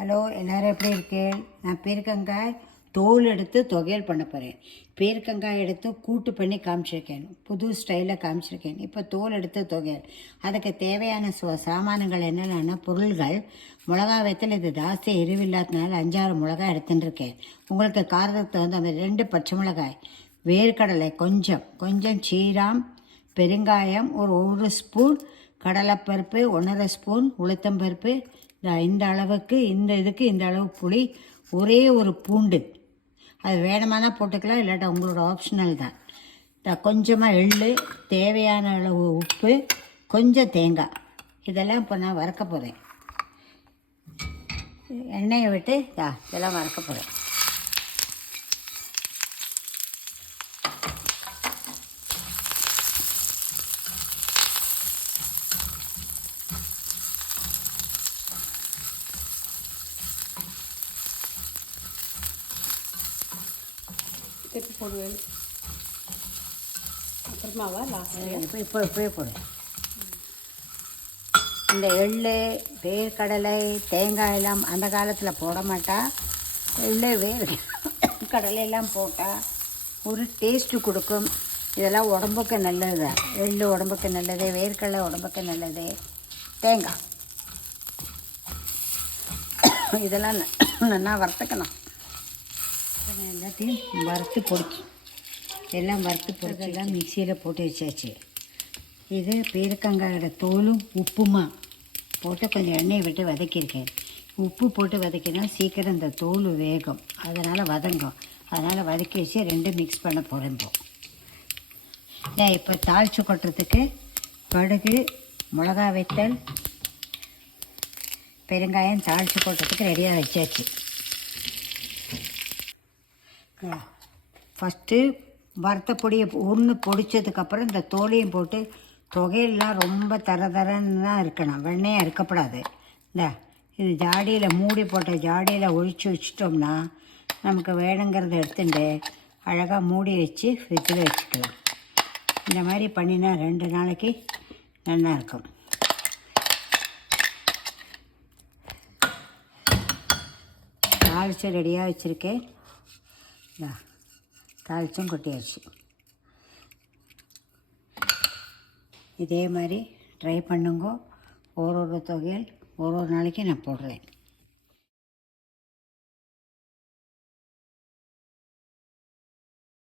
Hello, எல்லோரும் எப்படி இருக்கு? நான் பீர்க்கங்காய் தோல் எடுத்து தொகையல் பண்ண போகிறேன். பீர்க்கங்காய் எடுத்து கூட்டு பண்ணி காமிச்சிருக்கேன், புது ஸ்டைலில் காமிச்சிருக்கேன். இப்போ தோல் எடுத்து தொகையல். அதுக்கு தேவையான சாமானங்கள் என்னென்னா பொருள்கள்: மிளகா வெத்தல், இது ஜாஸ்தி எரிவில்லாதனால 5-6 மிளகாய் எடுத்துட்டுருக்கேன். உங்களுக்கு காரத்துக்கு தகுந்த மாதிரி 2 பச்சை மிளகாய், வேர்க்கடலை கொஞ்சம் கொஞ்சம், சீராம், பெருங்காயம் ஒரு ஸ்பூன், கடலைப்பருப்பு 1½ ஸ்பூன், உளுத்தம்பருப்பு இந்த அளவுக்கு, இதுக்கு இந்த அளவு புளி, ஒரே ஒரு பூண்டு, அது வேணுமானா போட்டுக்கலாம், இல்லாட்டா உங்களோட ஆப்ஷனல் தான். கொஞ்சமாக எள்ளு, தேவையான அளவு உப்பு, கொஞ்சம் தேங்காய். இதெல்லாம் இப்போ நான் வறுக்க போகிறேன். எண்ணெயை விட்டு இதெல்லாம் வறுக்க போகிறேன். திருப்பி போடுவேன். அப்புறமாவா லாஸ்ட் இப்போயே போடுவேன். இந்த எள்ளு, வேர்க்கடலை, தேங்காய் எல்லாம் அந்த காலத்தில் போட மாட்டா. எள்ளு, கடலையெல்லாம் போட்டால் ஒரு டேஸ்ட்டு கொடுக்கும். இதெல்லாம் உடம்புக்கு நல்லது தான். எள்ளு உடம்புக்கு நல்லது, வேர்க்கடலை உடம்புக்கு நல்லது, தேங்காய் இதெல்லாம் நல்லா வறுத்துக்கணும். எல்லாத்தையும் வறுத்து பொடிச்சு எல்லாம் மிக்சியில் போட்டு வச்சாச்சு. இது பீர்க்கங்காயோட தோலும் உப்புமா போட்டு கொஞ்சம் எண்ணெயை விட்டு வதக்கியிருக்கேன். உப்பு போட்டு வதக்கினா சீக்கிரம் இந்த தோல் வேகும், அதனால் வதங்கும். அதனால் வதக்கி வச்சு 2 மிக்ஸ் பண்ண போகிறேன். நான் இப்போ தாளித்து கொட்டுறதுக்கு கடுகு, மிளகா வெத்தல், பெருங்காயம் தாளித்து கொட்டுறதுக்கு ரெடியாக வச்சாச்சு. ஃபஸ்ட்டு வறுத்த பொடியை பொடித்ததுக்கப்புறம் இந்த தோலையும் போட்டு, தொகையெல்லாம் ரொம்ப தரன்னு தான் இருக்கணும், வெண்ணையாக இருக்கப்படாது. இது ஜாடியில் மூடி போட்ட ஜாடியில் ஒழிச்சு வச்சிட்டோம்னா நமக்கு வேணுங்கிறத எடுத்துட்டு அழகாக மூடி வச்சு ஃப்ரிட்ஜில் வச்சுக்கலாம். இந்த மாதிரி பண்ணினா 2 நாளைக்கு நல்லா இருக்கும். தாளித்து ரெடியாக வச்சுருக்கேன். தாளிச்சும் கொட்டியாச்சு. இதே மாதிரி ட்ரை பண்ணுங்க. ஒரு தொகையல் ஒரு நாளைக்கு நான் போடுறேன்.